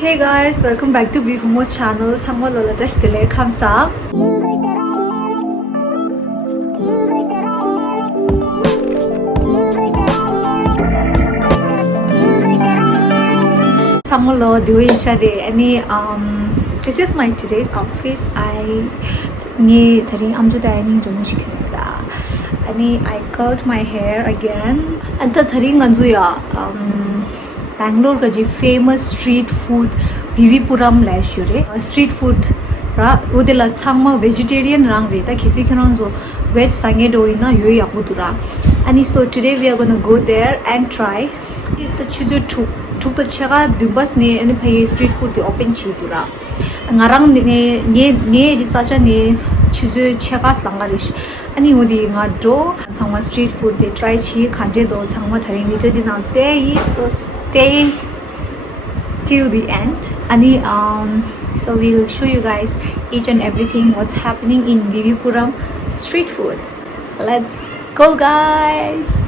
Hey guys, welcome back to Beef Momos channel. Sangma lola just delay kamsa. Sangma lo doing shade any this is my today's outfit. I ni thari amju dining jomush khela. Ani I curled my hair again. And the thari nganju ya Bangalore ka ji famous street food Puram lash yure street food ra udela changma vegetarian rang re ta khisi khanon jo veg sange doina yoi akudura. And so today we are going to go there and try the chuju tuk to chega dubas ne ani phai street food the open chidura ngarang ne ji sacha ne chuju chega slangarish ani udi nga do changma street food they try chi khanje do changma thari meter dinante so stay till the end. Ani so we'll show you guys each and everything what's happening in Puram street food. Let's go guys.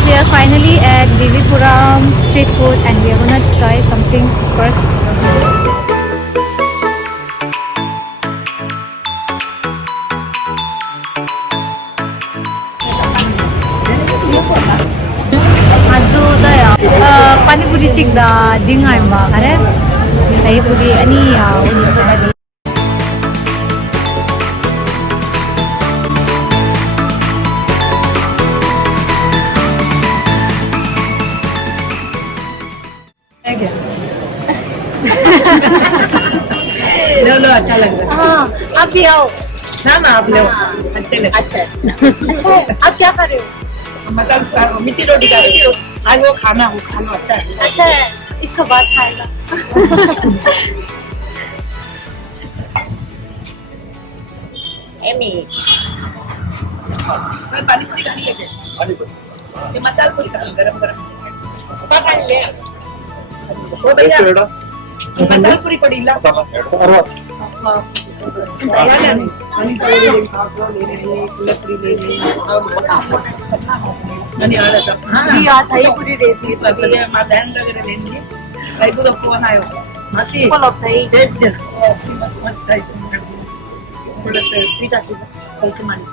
We are finally at Puram street food and we are gonna try something first. Ajo da ya pani puri chik da dingai ma are dai puri ani ya uni sa लो अच्छा लग रहा है। हाँ आप भी आओ ना आप लो अच्छे लगे। अच्छा आप क्या कर रहे हो मसाला मिट्टी रोटी खा रही हो आज वो खाना अच्छा है। अच्छा है इसका बाद खाएगा एमी मैं पानी पूरी खाने लगे ये मसाला पूरी खाना गरम पापा ले वो भैया मसाला पूरी कोड़ी ला थाई पूरी रहती है थोड़ा सा स्वीट आती है स्पाइसी मानी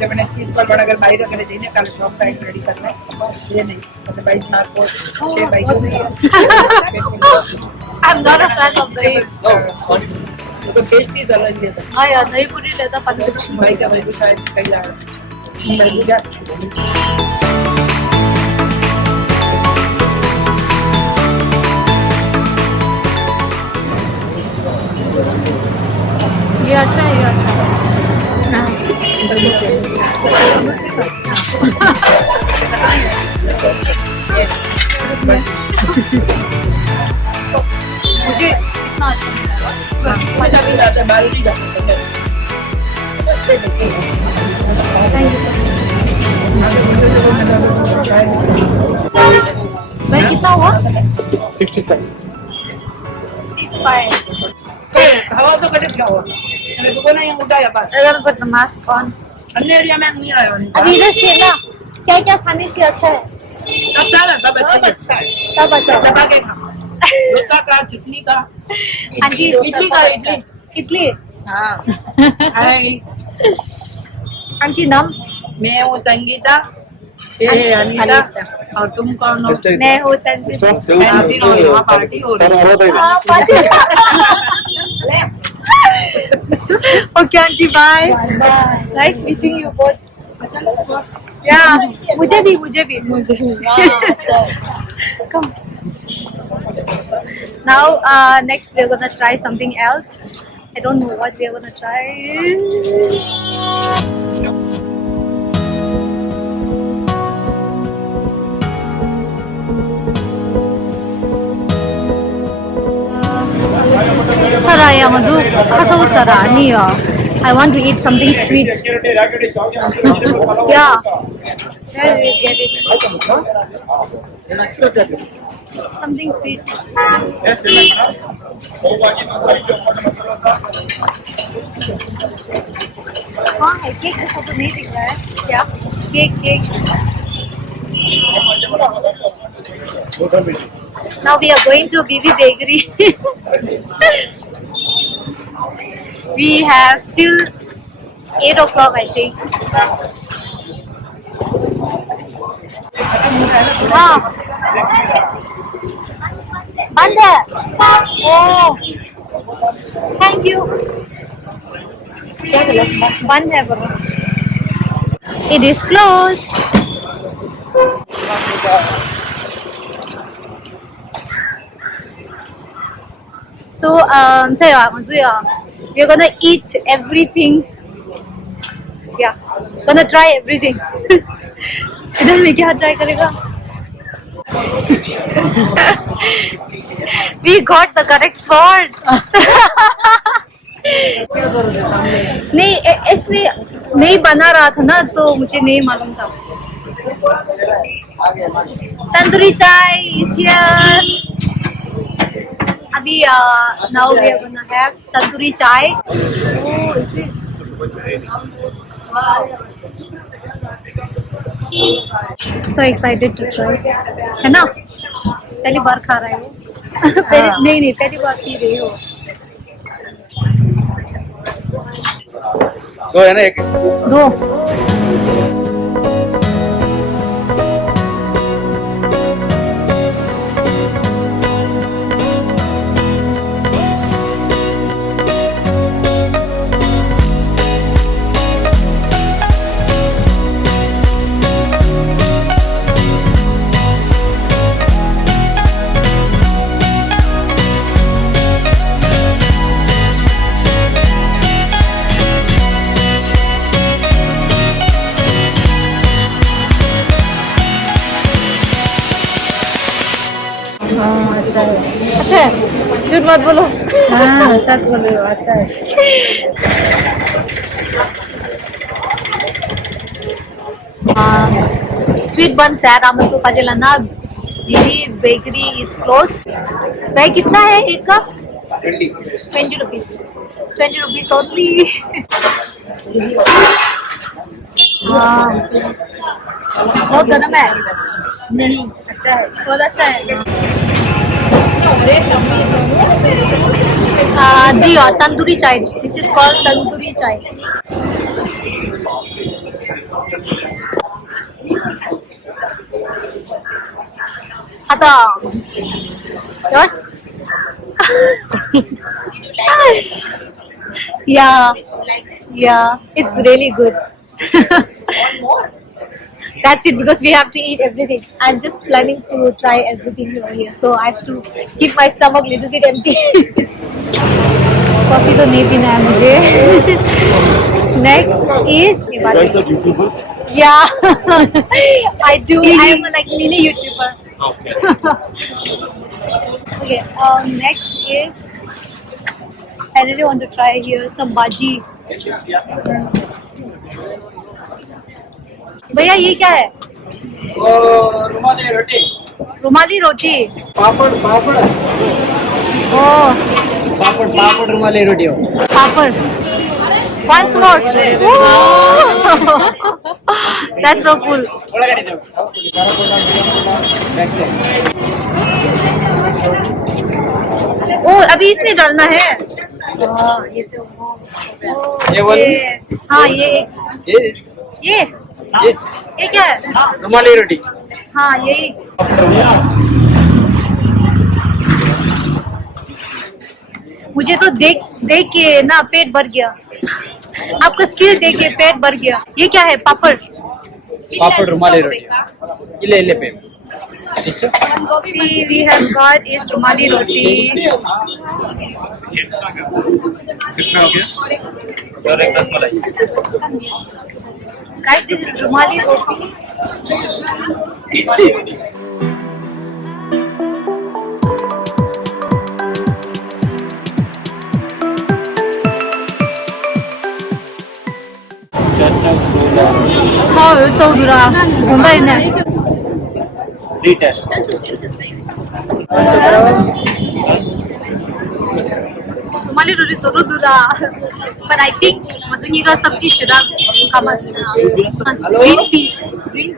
जब मैंने चीज पर बड़ा अगर बाई रखने चाहिए कल शॉप टाइम रेडी करना है ये नहीं अच्छा बाई 4 को 6 बाई को I'm not a fan of dates. तो टेस्ट ही अलग है हाँ यार दही पूरी लेता पानी पूरी बाई का बाई को शायद कई ला ये अच्छा है हाँ मुझे इतना अच्छा नहीं लगा भाई कितना हुआ 65 65. Hawa to kadit gawa. Ano ko na yung udaya ba? I'm gonna put the mask on. Ano area में नहीं आया नहीं अभी इधर से ना क्या क्या खाने से अच्छा है? अच्छा है सब अच्छा है सब अच्छा है. दबा के खा डोसा का चटनी का हाँ जी, इडली का इडली इडली. हाँ हाय हाँ जी, नाम? मैं हूँ संगीता ये अनीता और तुम कौन हो मैं हूँ तंजीम. फैंसी हो यहाँ पार्टी हो रही है हाँ, पाँच. Okay, auntie, bye. Nice meeting you both. Yeah, मुझे भी. Come. Now, next we're gonna try something else. I don't know what we're gonna try. Saraya maju khasau sarani ya. I want to eat something sweet. Yeah. Where we get it? Something sweet. हाँ है cake जैसा तो नहीं दिख रहा है क्या? Cake. Now we are going to BB Bakery. We have till 8 o'clock, I think. हाँ बंद है. Oh, thank you. बंद है बोलो. It is closed. So, we're gonna eat everything. Yeah, gonna try everything. इधर में क्या try करेगा? We got the correct spot. नहीं, इसमें नहीं बना रहा था ना, तो मुझे नहीं मालूम था. तंदूरी चाय is here. अभी now we are gonna have tandoori chai. Oh, is it? Wow. So excited to try. है ना? पहली बार खा रहा है वो. नहीं पहली बार पी रही हो. दो है ना एक. दो. अच्छा है. झूठ मत बोलो. हाँ, सच बोल रही हो. अच्छा है. स्वीट बन सैर आमसो काजेलाना बीबी बेकरी इज क्लोज्ड. भाई कितना है एक का? 20 रुपीस. 20 rupees only. हाँ, बहुत गर्म है. नहीं, अच्छा है. बहुत अच्छा है. The tandoori chai. This is called tandoori chai. Ada. Yours? Yeah. It's really good. That's it, because we have to eat everything. I'm just planning to try everything over here, so I have to keep my stomach a little bit empty. Coffee तो नहीं पीना है मुझे. Next is yeah. I do. I am a mini YouTuber. Okay. Next is I really want to try here some bhaji. भैया ये क्या है? रुमाली रोटी रुमाली रोटी. पापड़ Oh, papad papad रुमाली रोटी हो papad. Once more. That's so cool. Oh, अभी इसमें डालना है. ये तो ये वाली? हाँ ये ये ये क्या है? रुमाली रोटी हाँ यही. मुझे तो देख देख के ना पेट भर गया. आपका स्किल देख के पेट भर गया. ये क्या है? पापड़. पापड़ रुमाली रोटी इले इले पे See, we have got is rumali roti. कितना हो गया और एक rasmalai Guys, this is rumali roti. चौधुरा हुँदैन. लीटर रुमाली रोटी चौधुरा. But I think मजुङीका सब्जी शिरा कामस. Green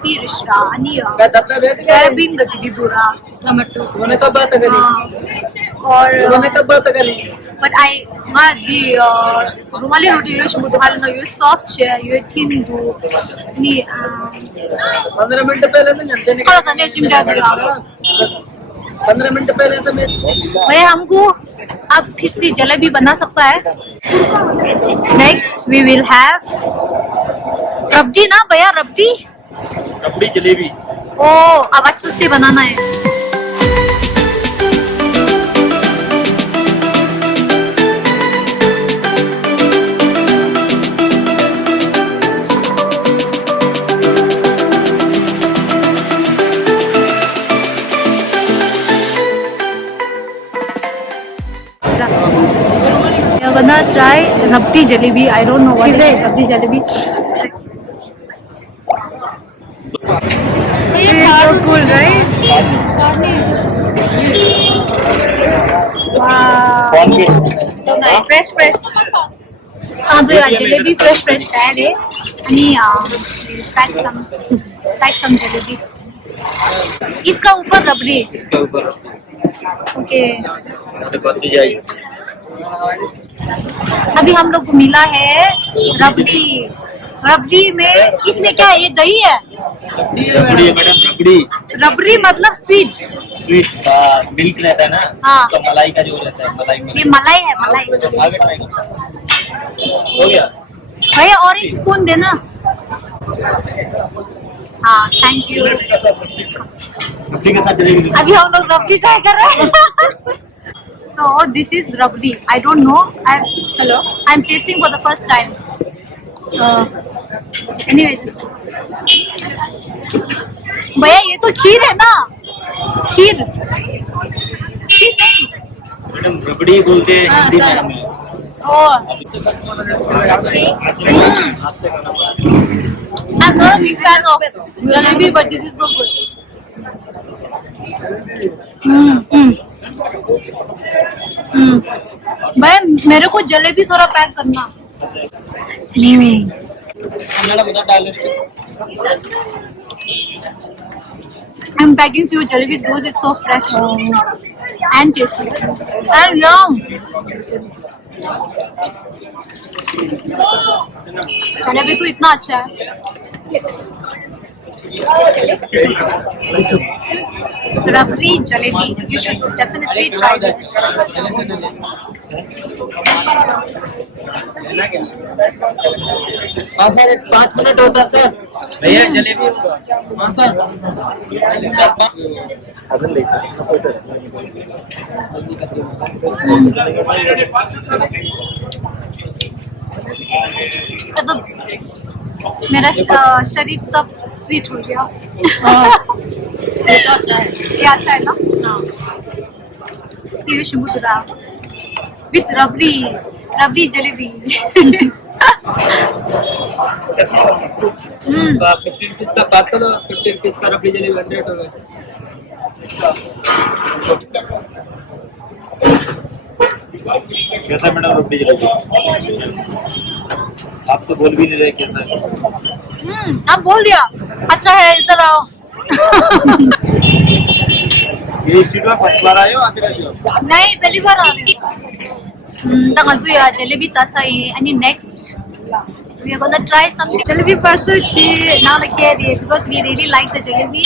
pea शिरा अनि सोयाबीन गजिदी दुरा टमाटो. मैंने कब बात करी और मैंने कब बात करी but I di rumali roti yo shmudu halna yo soft che yo thin du ni 15 minute पहले तो जानते नहीं कल संदेश चिमटा दिया. 15 मिनट पहले से मैं भैया हमको अब फिर से जलेबी बना सकता है. नेक्स्ट वी विल हैव रबड़ी ना भैया रबड़ी. रबड़ी जलेबी ओ अब अच्छे से बनाना है. We're gonna try rabdi jalebi. I don't know what is rabdi jalebi. This is so cool, right? Wow. So nice. Fresh. जो यहाँ जलेबी fresh तयार है. अनि pack some जलेबी. इसका ऊपर रबड़ी. इसके ऊपर ओके. बनती जाएगी अभी हम लोग को मिला है रबड़ी में इसमें क्या है? ये दही है. रबड़ी मैडम रबड़ी मतलब स्वीट मिल्क रहता है ना. हाँ. तो मलाई का जो रहता है मलाई ये मलाई है. मलाई आगे ट्राई करो हो गया भैया और एक स्पून देना. हाँ थैंक यू. सब्जी के साथ जलेबी अभी हम लोग रबड़ी ट्राई कर रहे हैं. So this is rabdi. I don't know. I'm tasting for the first time. Anyway, just. भैया ये तो खीर है ना? खीर नहीं. मैडम रबड़ी बोलते हैं हिंदी में हम I'm not a big fan of jalebi, but this is so good. भैया मेरे को जलेबी थोड़ा पैक करना. जलेबी. मैडम उधर डालो I'm packing few jalebi because it's so fresh and tasty and yum. Jalebi तो इतना अच्छा है. Rabdi jalebi. You should definitely try this. हाँ सर 5 मिनट होता सर भैया जलेबी हाँ सर तो मेरा शरीर सब स्वीट हो गया. ये अच्छा है ना. ये शुभुद्रा विथ रबड़ी जलेबी. 15 पीस का बात करो 15 पीस का रबड़ी जलेबी 100 होगा कैसा मैडम रोटी जलेबी? आप तो बोल भी नहीं रहे कैसा है। आप बोल दिया अच्छा है इधर आओ. ये स्ट्रीट में फर्स्ट बार आए हो आते रहते हो? नहीं पहली बार आ रही हूँ. Tangazuya jalebi sasai and next we are gonna try something jalebi parsuchi nalakeri because we really like the jalebi.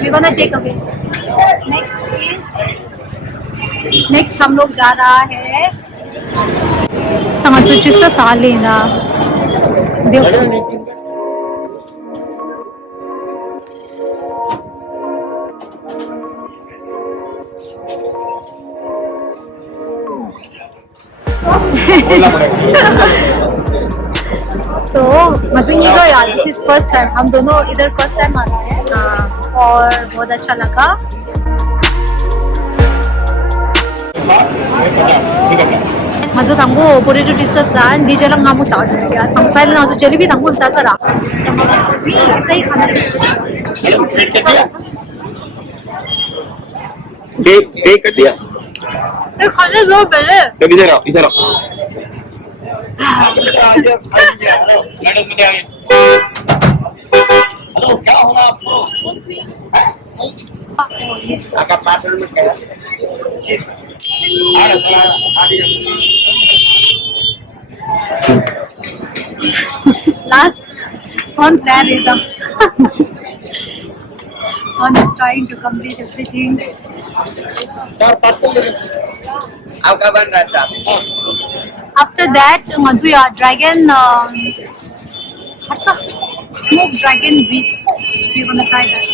We're gonna take a bit. Next हम लोग जा रहा है Tangazuya सा सालेना देखो. So, मजंगीगा यार, this is first time. हम दोनों इधर first time आ रहे हैं और बहुत अच्छा लगा. Mazu tanggo pore jo disassan di jalan ngamu saat ya. Tang pahले ना जो जलेबी tanggo sasa रा. ऐसा ही खाना. देख कर दिया ये खाने दो पहले. इधर आओ इधर आओ हेलो क्या हुआ आपको? आका 5 मिनट में Last one sad एकदम. One is trying to complete everything. आपका बन रहा था After that, Mazuya dragon, what's up? Smoked dragon beach. We're gonna try that.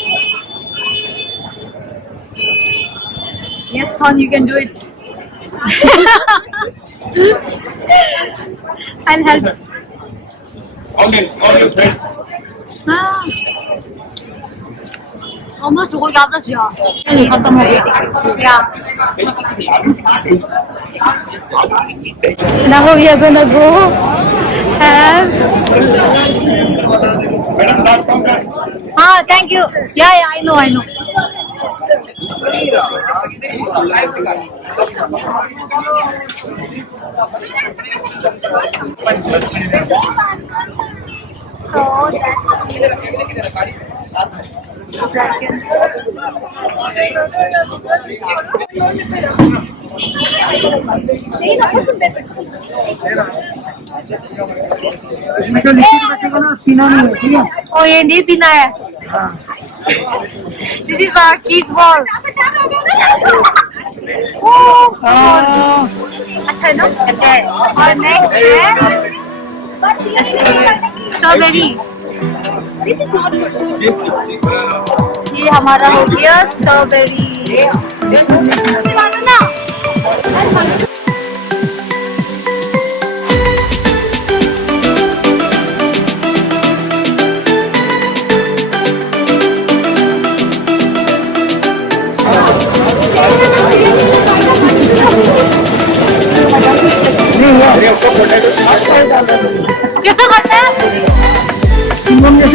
Yes, Thon, you can do it. I'll help. Ah. Almost हो गया था यार. खत्म हो गया. Yeah. Now we are gonna go have. Thank you. Yeah, I know. So that's dragon. Oh ये नहीं पीना है. This is our cheese ball. Oh so good. अच्छा है ना? अच्छा है. और next है strawberry. This is not good. ये हमारा हो गया strawberry. कैसे खाते हैं? जल्दी.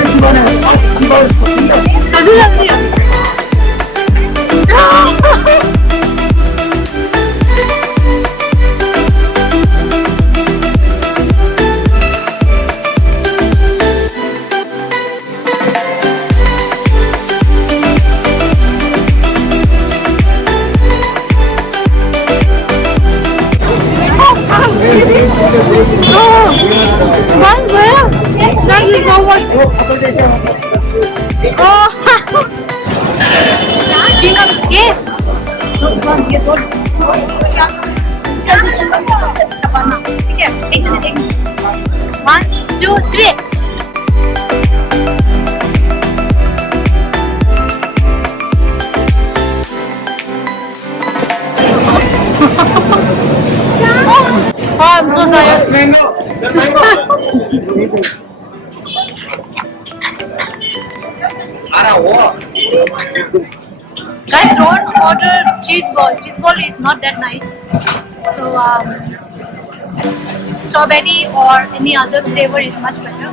ये दो ठीक है. एक minute 1 2 3. I'm so tired. Guys, don't order cheese ball. Cheese ball is not that nice. So strawberry or any other flavor is much better.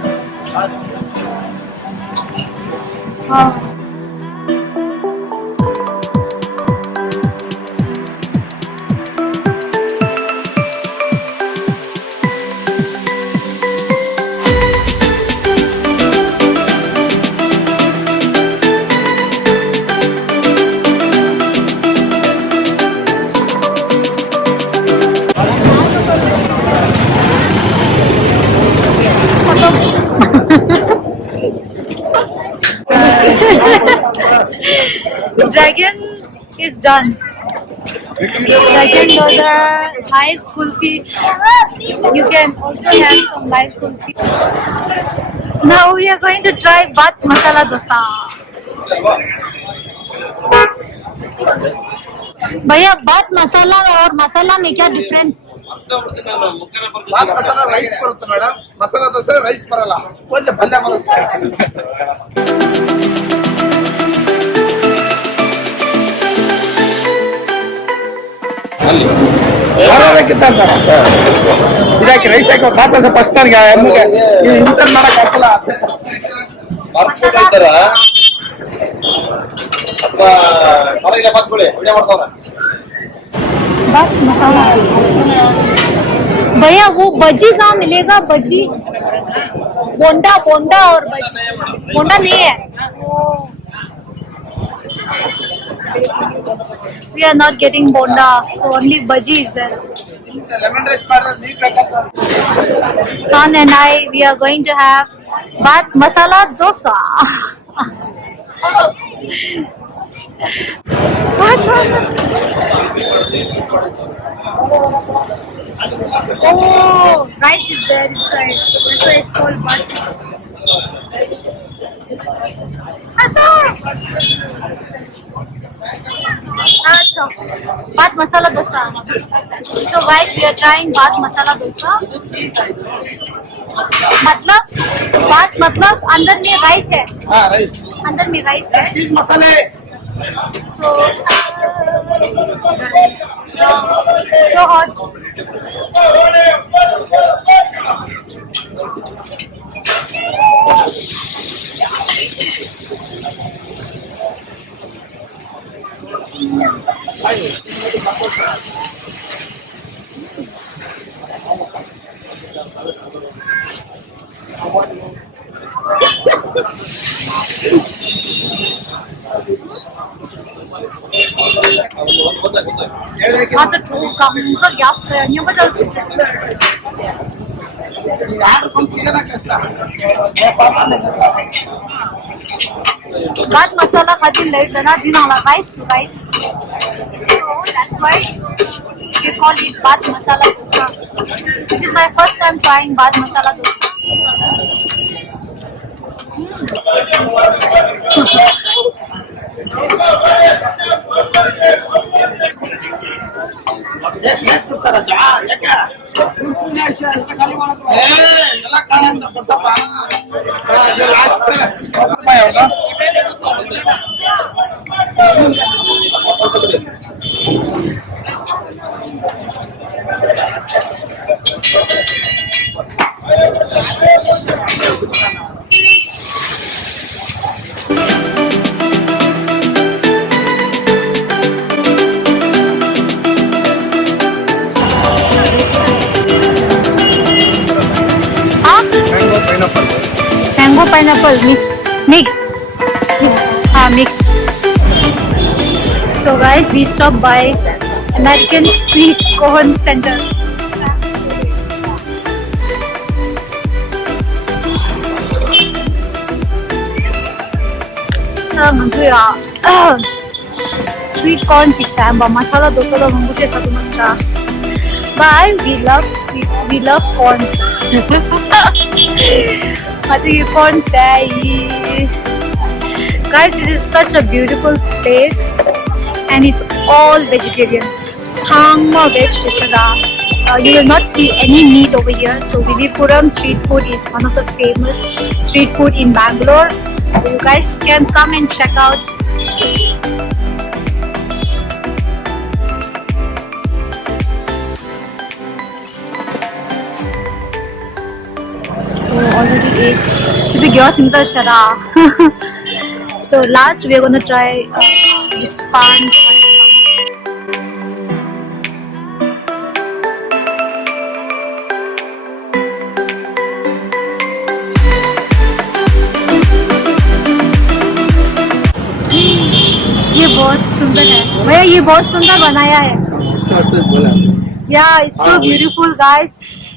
Dragon is done. Dragon dosa, live kulfi. You can also have some live kulfi. Now we are going to try Bath Masala Dosa. भैया बात मसाला और मसाला में क्या difference? Baat masala rice ಬರುತ್ತೆ madam, masala dosa rice ಬರಲ್ಲ, ಒಂದೇ ಪಲ್ಯ ಬರುತ್ತೆ. ಇದಕ್ಕೆ ರೈಸ್ ಹಾಕೋ ಬಾತ್ ದೋಸೆ ಫಸ್ಟ್ ನನಗೆ ಎಮ್ಮಿಗೆ ಇಂತ ಮಾಡಕ್ ಹಾಕಲ್ಲ. बात मसाला भैया वो बजी कहाँ मिलेगा? बजी बोंडा बोंडा और बजी बोंडा नहीं है वो. We are not getting bonda, so only bhaji is there. Lemon rice ಮಾಡ್ರೆ ನೀರ್ ಬೇಕಾಗ್ತದೆ. Khan and I, we are going to have Bath Masala Dosa. What was it? Oh, rice is there inside. That's why it's called Bath. Acha. Bath Masala Dosa. So guys, we are trying Bath Masala Dosa. मतलब अंदर में rice है. हाँ rice. अंदर में rice है. चीज मसाले. So hot. आता ठोक कामचा गॅस तयार बजावची. ಯಾರು ಕೊಂಸಿಗದ ಕಷ್ಟ. Bath masala खाजी लई ना दिनाला rice to rice. So that's why we call it Bath Masala Dosa. This is my first time trying Bath Masala Dosa. ಎಲ್ಲ ಕಾಲ ಅಂತ ಬರ್ಸಪ್ಪ. ಇದು ಲಾಸ್ಟ್ ಯಾವ್ದು? Mango pineapple mix. So guys, we stopped by American Sweet Corn Center. Sweet corn chiksa ba masala dosa da mungche sadu masra. But we love corn. Corn say. Guys, this is such a beautiful place and it's all vegetarian. Thangma veg rishara. You will not see any meat over here. So Puram street food is one of the famous street food in Bangalore. So you guys can come and check out. Already ate. She's a girl simsa shara. So last we are gonna try this pan. ये बहुत सुंदर है भैया, ये बहुत सुंदर बनाया है. Yeah, it's so beautiful, guys.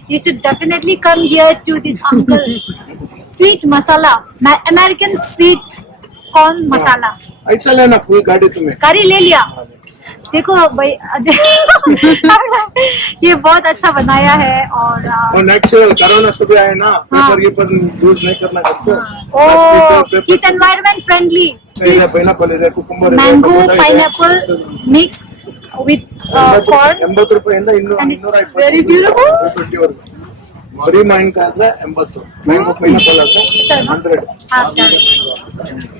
You should definitely come here to this uncle. Sweet masala, American sweet corn masala. ऐसा लेना फुल गाड़ी तुम्हें। गाड़ी ले लिया। देखो भाई ये बहुत अच्छा बनाया है और नेचुरल कोरोना से भी आए ना, हाँ। पेपर ये पर यूज नहीं करना करते। Its environment friendly. pineapple ಇದೆ, cucumber ಇದೆ, Mango, tomato ಇದೆ. pineapple mixed with corn. 80 ರೂಪಾಯಿಂದ And it's very beautiful. 220 ವರೆಗೂ. ಬರೀ ಮಾವಿನಕಾಯಿ ಆದ್ರೆ 80, ಮ್ಯಾಂಗೋ ಪೈನಾಪಲ್ ಆದ್ರೆ 100.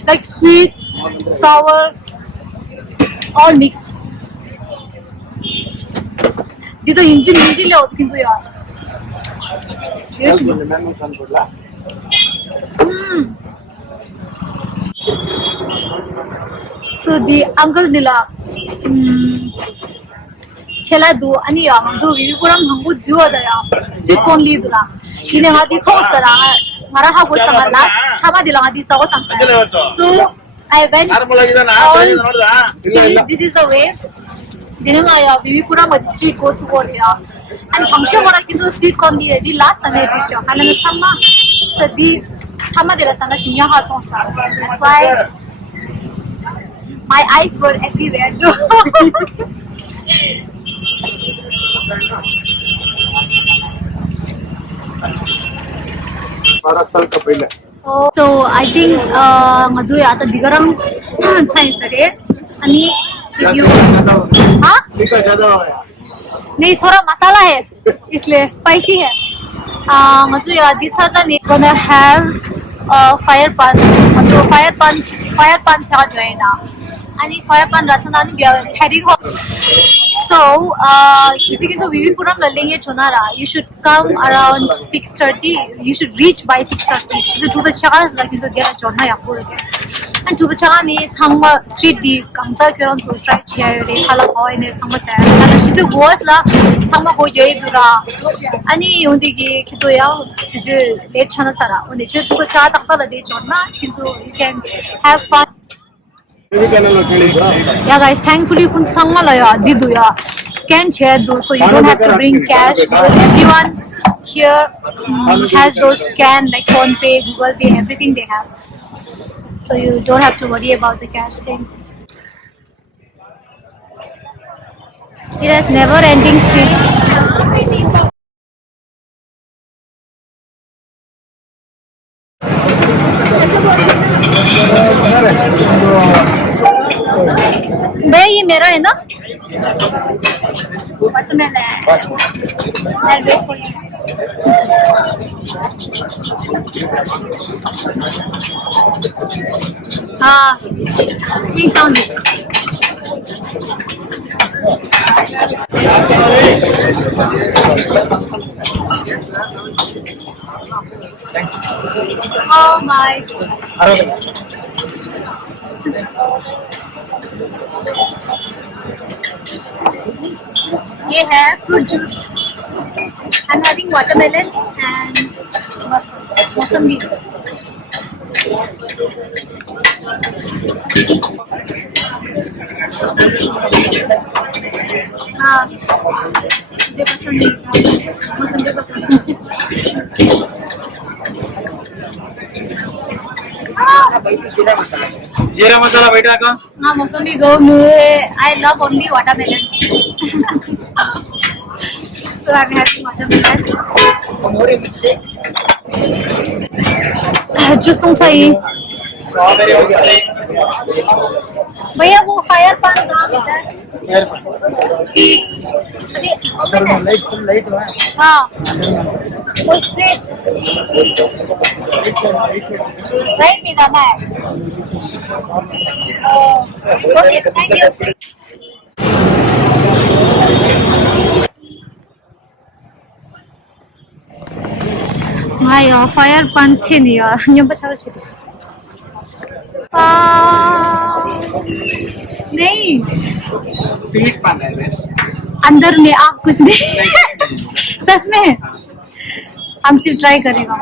Like sweet, sour, all mixed. Dito injin le out kinso yaar. Yes. Mango ತಂದ್ಕೊಡ್ಲಾ? So the uncle nila chela du ani ya jo Puram hangu jiwa da ya sweet corn li dula ine ngadi toast da ngara ha go sama last thama dila ngadi sa go samsa. So I went all see this is the way dinema ya Puram street go to ya and function wara kinso sweet corn li di last ane dish ya halana chama tadi thama dila sana shimya ha toast. That's why my eyes were everywhere. 12 साल का पहले। So I think ngazu ya ta digarang chai sare ani if you हाँ तीखा ज्यादा हो गया। नहीं थोड़ा मसाला है इसलिए स्पाइसी है ngazu ya this Sajjan gonna have fire pan ngazu fire pan sa jo hai na ani fire pan rasana ani heading ho. So किसी के जो Puram la lenge chonara you should come around 6:30. You should reach by 6:30 so to the chance like you get a chona ya pur and to the chana ni changma street di kamcha kyeron so try chair re khala boy ne changma sa kana chise was la changma go yei dura ani yondi gi kizo ya chise late chana sara oni che to the cha takta la de chona kinso you can have fun. Yeah guys, thankfully kun sangma la ya didu ya scan chair do so you don't have to bring cash because everyone here has those scan like PhonePe, Google Pay, everything they have. So you don't have to worry about the cash thing. It has never ending street. भैया ये मेरा है ना? Watermelon. I'll wait for you. Please sound this. Oh my God. ये है fruit juice. I'm having watermelon and mosombi. हाँ मुझे पसंद नहीं मौसम्बी पसंद जीरा मसाला बैठा का हाँ मौसम्बी go I love only watermelon. So I'm having watermelon. Juice तुम सही भैया वो फायर पान कहाँ मिलता है? अभी ओपन है हाँ वो स्ट्रेट राइट में जाना है ओके थैंक यू 아야 파이어 반치니야 녀바 차르시듯이 नहीं स्वीट पान है अंदर में आग कुछ नहीं सच में हम सिर्फ ट्राई करेगा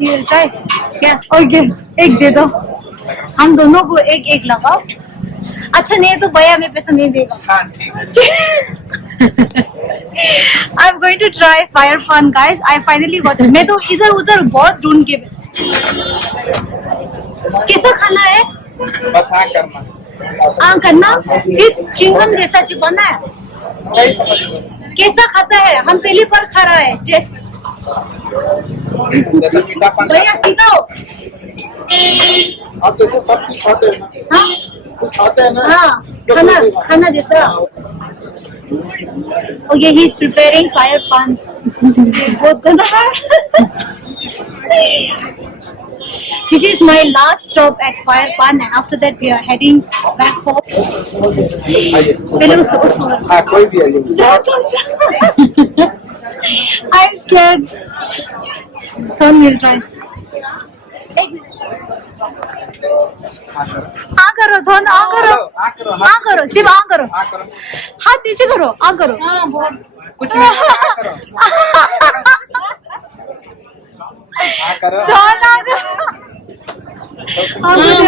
ये ट्राई क्या ओके एक दे दो हम दोनों को एक एक लगाओ अच्छा नहीं तो भैया हमें पैसा नहीं देगा I'm going to try fire pan guys. I finally got it. मैं तो इधर उधर बहुत ढूंढ के कैसा खाना है? बस हाँ करना करना फिर चिंगम जैसा चिपकना है। नहीं समझ लो कैसा खाता है? हम पहली बार खा रहा है टेस्ट। जैसा मीठा पान भैया सिखाओ। आप देखो सब कुछ खाते हैं ना हाँ कुछ खाते हैं ना हाँ, खाना खाना जैसा। Okay, he is preparing fire pan. ये बहुत गंदा है। This is my last stop at fire pan, and after that we are heading back home. Hello, so हाँ कोई भी आइए I'm scared. Thon will try. आ करो थोन, आ करो सिर्फ आ करो हाथ नीचे करो, आ करो कुछ नहीं करो थोन आ करो।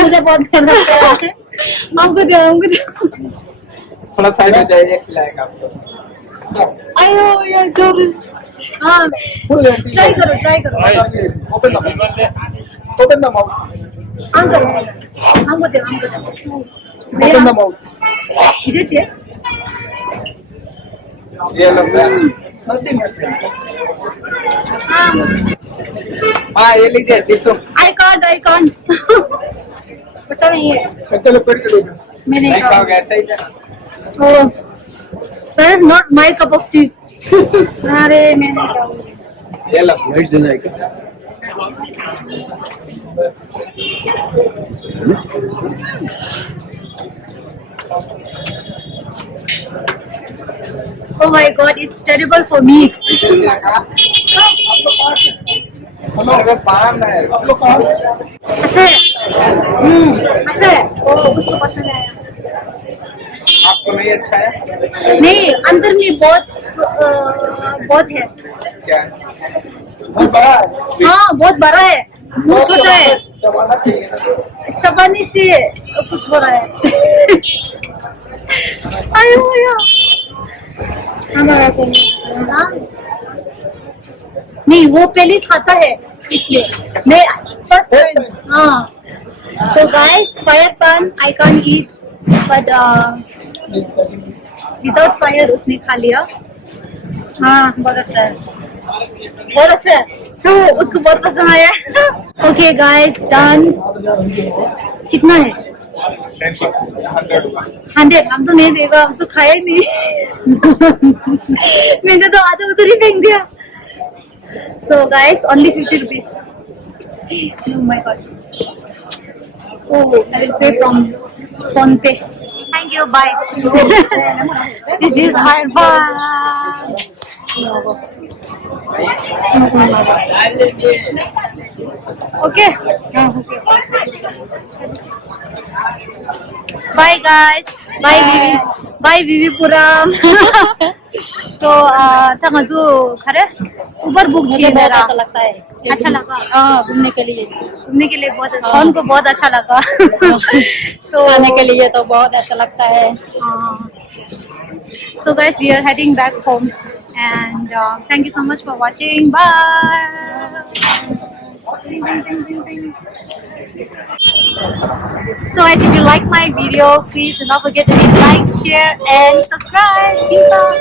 मुझे बहुत करना है। हमको दो थोड़ा साइड हो जाइए खिलाएगा आपको आयो यार जोर। हाँ ट्राई करो ओपन द माउथ आ करो हमको दो ओपन द माउथ इधर से ये लो हाँ ये लीजिए टिश्यू आई कांट पता नहीं है चलो पेड़ के लीजिए मैं नहीं खाओगे ऐसा ही है Oh, that's not my cup of tea. अरे मैं नहीं खाऊंगी। ये लो लाइट्स देना है Oh my God, it's terrible for me. हमारे पान है आप लोग कौन अच्छा है, अच्छा है। ओ उसको पसंद है। आपको नहीं अच्छा है नहीं, अंदर में बहुत है। क्या है बहुत बड़ा है हाँ बहुत बड़ा है, मुँह छोटा है, चबाना चाहिए ना चबाने से कुछ हो रहा है। अरे यार हमारा को नहीं, वो पहले खाता है इसलिए मैं फर्स्ट टाइम। हाँ तो गाइस, फायर पान I can eat but without fire उसने खा लिया। हाँ बहुत अच्छा है, बहुत अच्छा है, तो उसको बहुत पसंद आया। Okay guys done. कितना है? 100। हम तो नहीं देगा, हम तो खाया ही नहीं। मैंने तो आधा उधर ही फेंक दिया। So guys, only 50 rupees. Oh my god. Oh, I will pay from phone pay. Thank you. Bye. This is Harban. Okay. Bye guys. Bye Vivi. Bye Vivi Puram. So Thanga जो खरे उबर बुक चाहिए मेरा। अच्छा लगता है, अच्छा लगा। हाँ घूमने के लिए बहुत फोन को बहुत अच्छा लगा। तो खाने के लिए तो बहुत अच्छा लगता है। So guys, we are heading back home and thank you so much for watching. Bye. Ding, ding, ding, ding, ding. So guys, if you like my video, please do not forget to hit like, share and subscribe. Peace out.